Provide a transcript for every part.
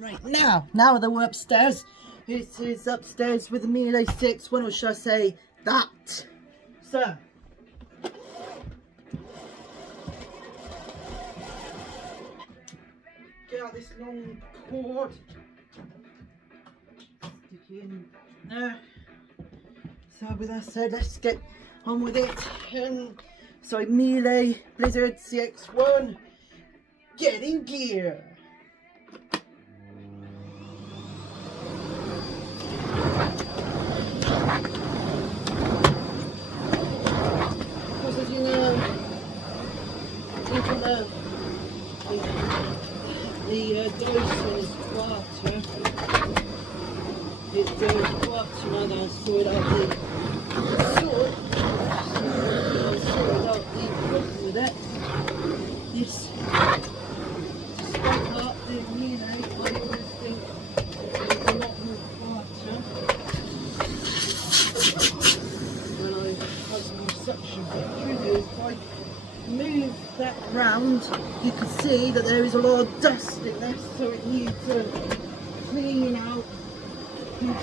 Right, now that we're upstairs, it is upstairs with the Miele CX1, or should I say that. So, get out this long cord, stick it in there. So with that said, let's get on with it. So Miele Blizzard CX1, get in gear. Because as you know, even though the Dyson is quarter, it goes quarter now that I've sorted out the problem with it. This despite that, the Miele, I always think it's a lot more quarter when I have some suction. But the truth is, if I move that round, you can see that there is a lot of dust in this, so it needs cleaning out.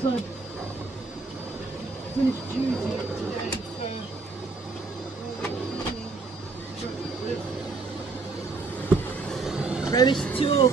So I finished using it today for all the cleaning. Rubbish tool.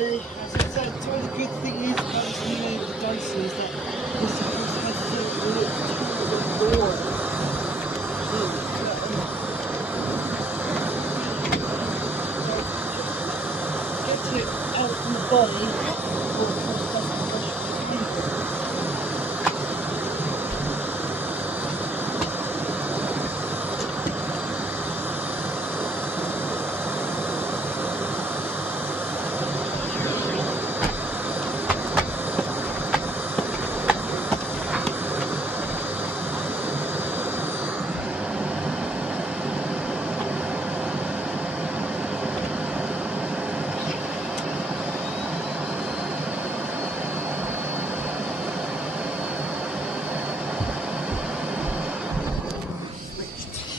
As I said, one of the good things about this new Dyson is that this has the door. Get it out from the body.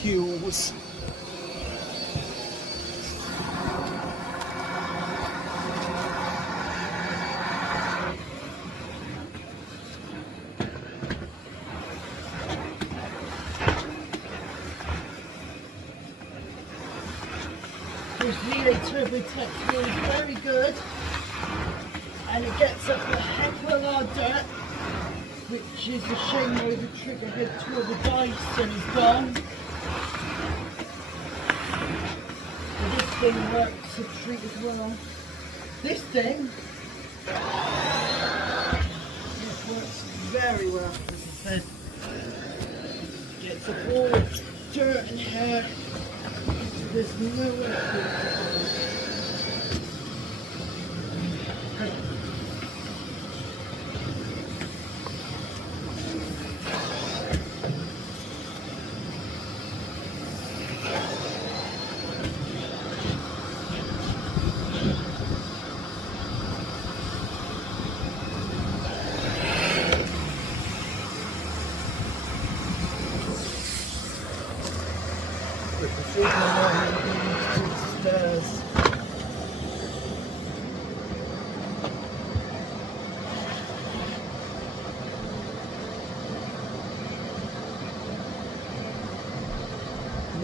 Heels. This Miele Turbo Tech wheel is very good, and it gets up a heck of a lot of dirt, which is a shame though the trigger head tool of the Dyson is gone. But this thing works a treat as well. This thing, it works very well, as I said. Gets up all its dirt and hair. There's no way to Stairs.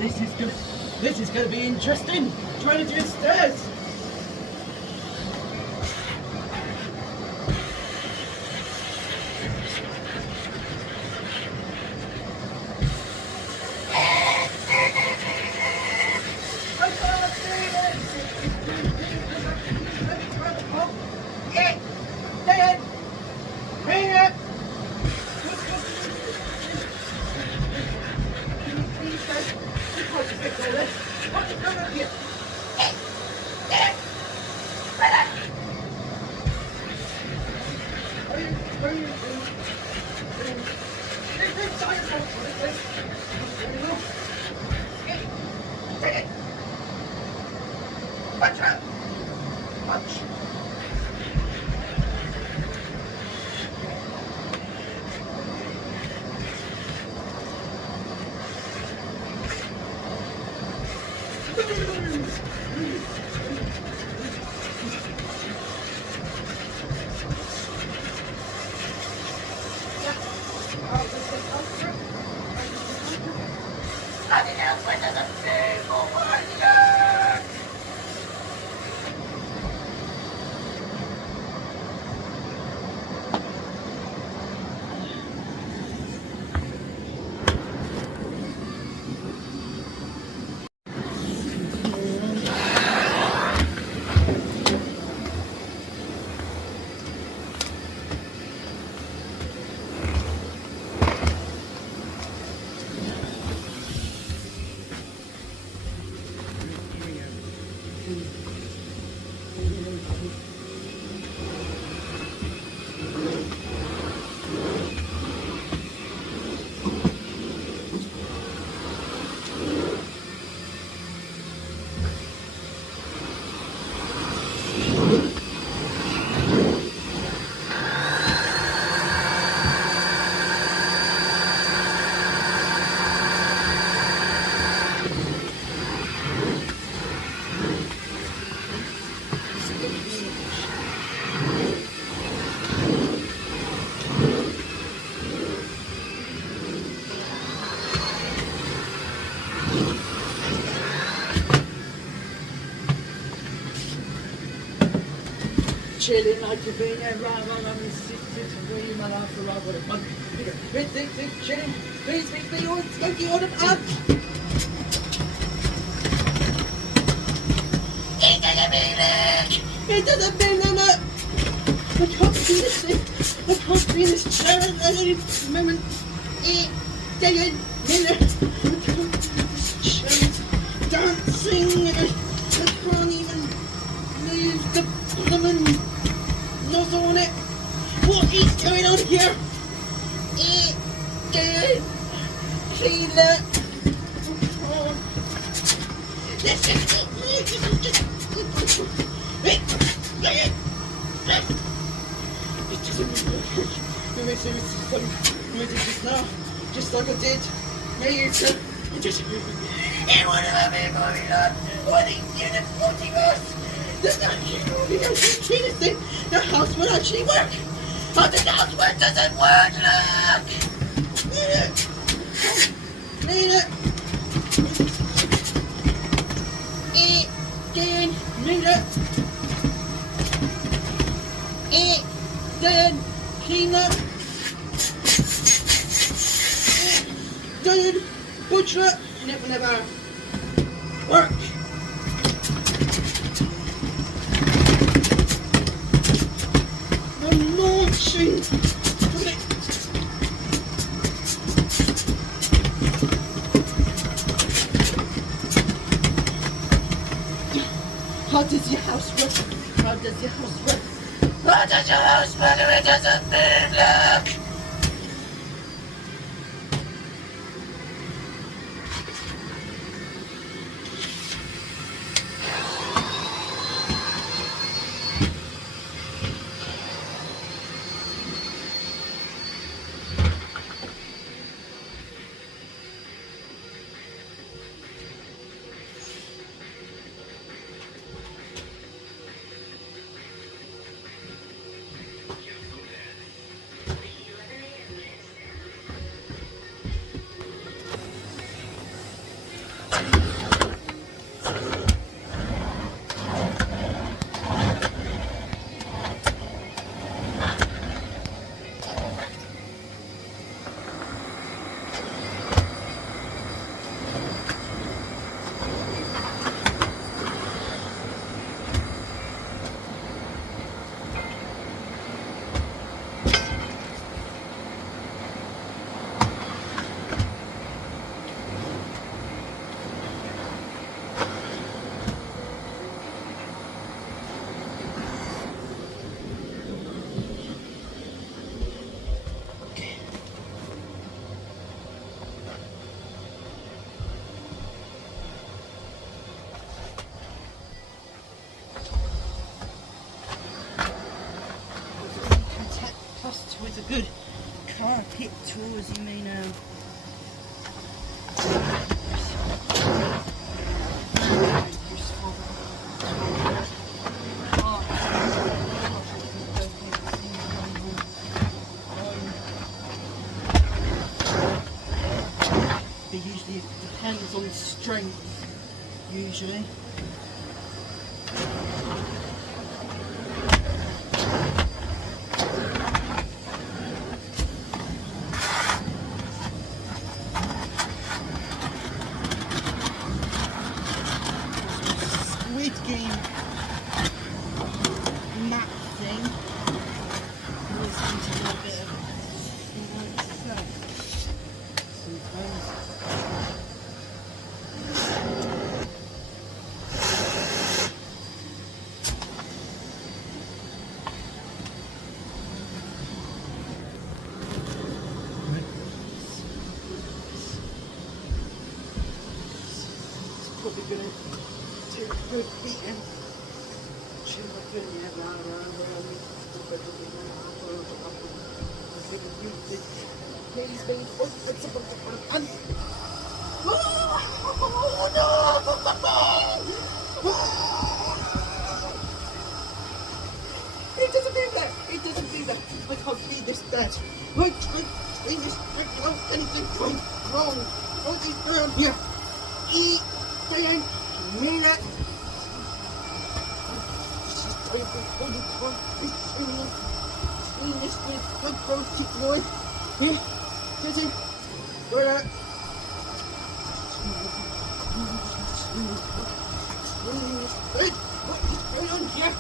This is gonna be interesting. Trying to do stairs. Chilling like you've been there, rather than sit and my life for rather than chilling. Please, don't get on the pad. It doesn't mean that. I can't see this thing. I can't see this chair at any moment. Dancing. I can't even move the blooming nozzle on it. What is going on here? Feel it. Just like I did. And one of my memory love, what is the 40 us? We don't see this thing. The house will actually work. How does the house work? Doesn't work. Look. Clean it. Done. Clean it. Done. Clean up. Done. Butcher it. And it will never work. I'm launching. How does your house work? How does your house work? How does your house work if it doesn't move? Look! with a good carpet tool, as you may know. It usually depends on strength, usually. Squid game map thing. Always seems to be a bit of sometimes. Probably going to take a good beating. Chill my film, yeah, round around, and oh no! It doesn't move there! It doesn't move there! I can't leave this bed. I can't leave this bed without anything going wrong. What is going on here? Eat! Down, Miele. This is terrible. Holy crap! Clean this with good quality boy. Here, sit in. Where at? What is going on here?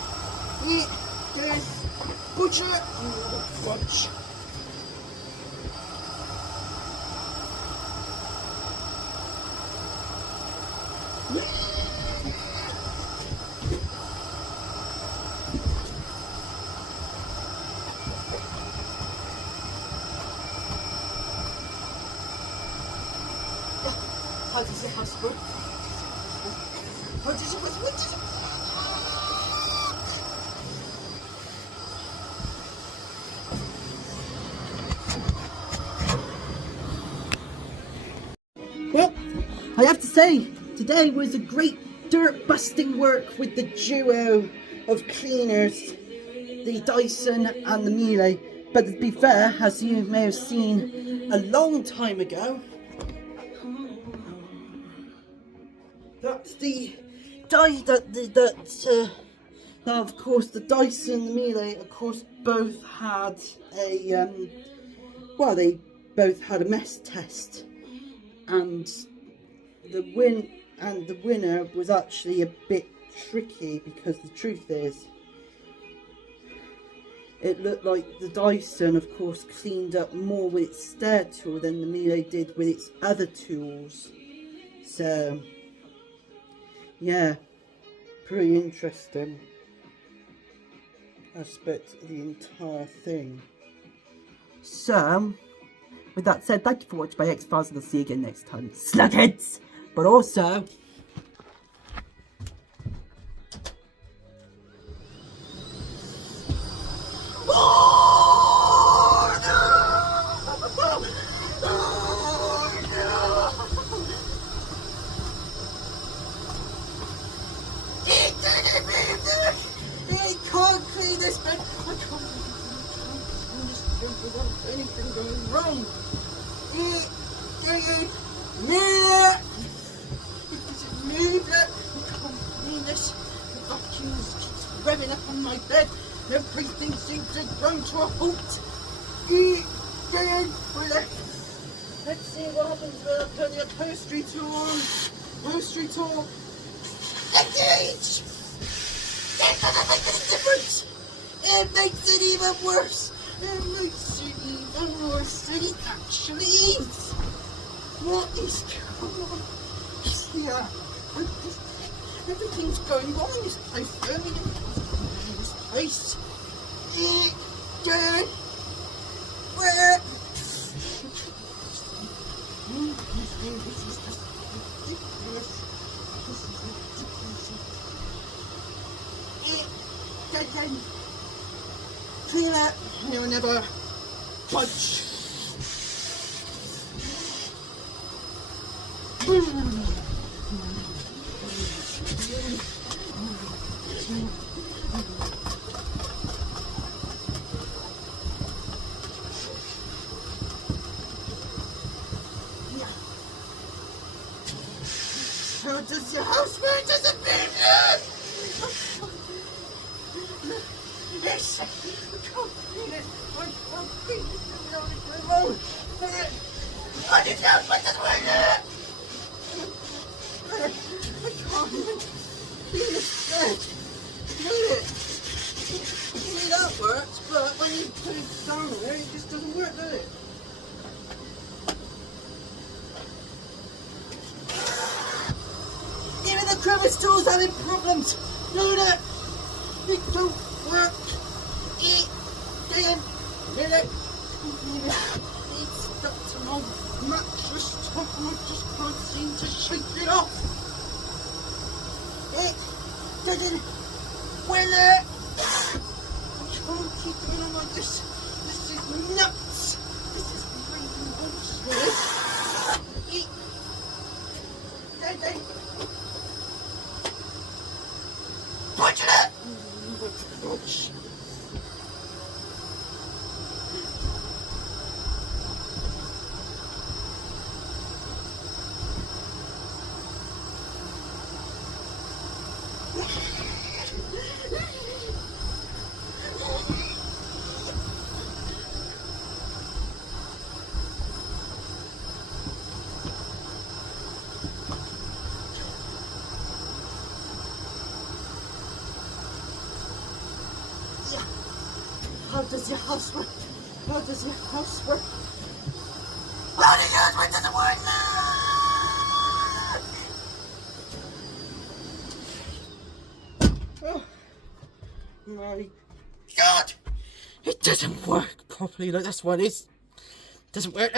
Eat, down, butcher, watch. How does it house work? How does it work? What does it Well, I have to say, today was a great dirt busting work with the duo of cleaners, the Dyson and the Miele. But to be fair, as you may have seen a long time ago, of course the Dyson and the Miele, of course, both had a they both had a mess test, and the winner was actually a bit tricky, because the truth is, it looked like the Dyson, of course, cleaned up more with its stair tool than the Miele did with its other tools. So yeah, pretty interesting aspect of the entire thing. So, with that said, thank you for watching my X-Files, and I'll see you again next time, slugheads! But also, this bed. I can't clean this bed without anything going wrong. Miele! It doesn't move yet. I can't clean this. The vacuums keep revving up on my bed. Everything seems to run to a halt. Let's see what happens when I put the upholstery tool on. Upholstery tool. Engage! It doesn't make any difference. It makes it even worse. It makes it even worse than it actually is. What is going on here? Everything's going wrong in this place. Everything's going wrong in this place. Where? This is just ridiculous. This is ridiculous. Clean it. You'll never punch. How does your housemate disappear? Yes! I can't feel it! I can't feel it! I need help! What does work? I can't even feel it! Feel it! See, that works, but when you put it down there, it just doesn't work, does it? Even the crevice tool's having problems! Look at it! It don't work! It damn minute! It's stuck to my mattress top and I just can't seem to shake it off! It didn't win it! I can't keep going on like this! This is nuts! This is crazy bullshit! It didn't punch it! Punch. How does your house work? How does your house work? How does your house work? Doesn't work! Oh my God! It doesn't work properly. Like, that's what it is. Doesn't work.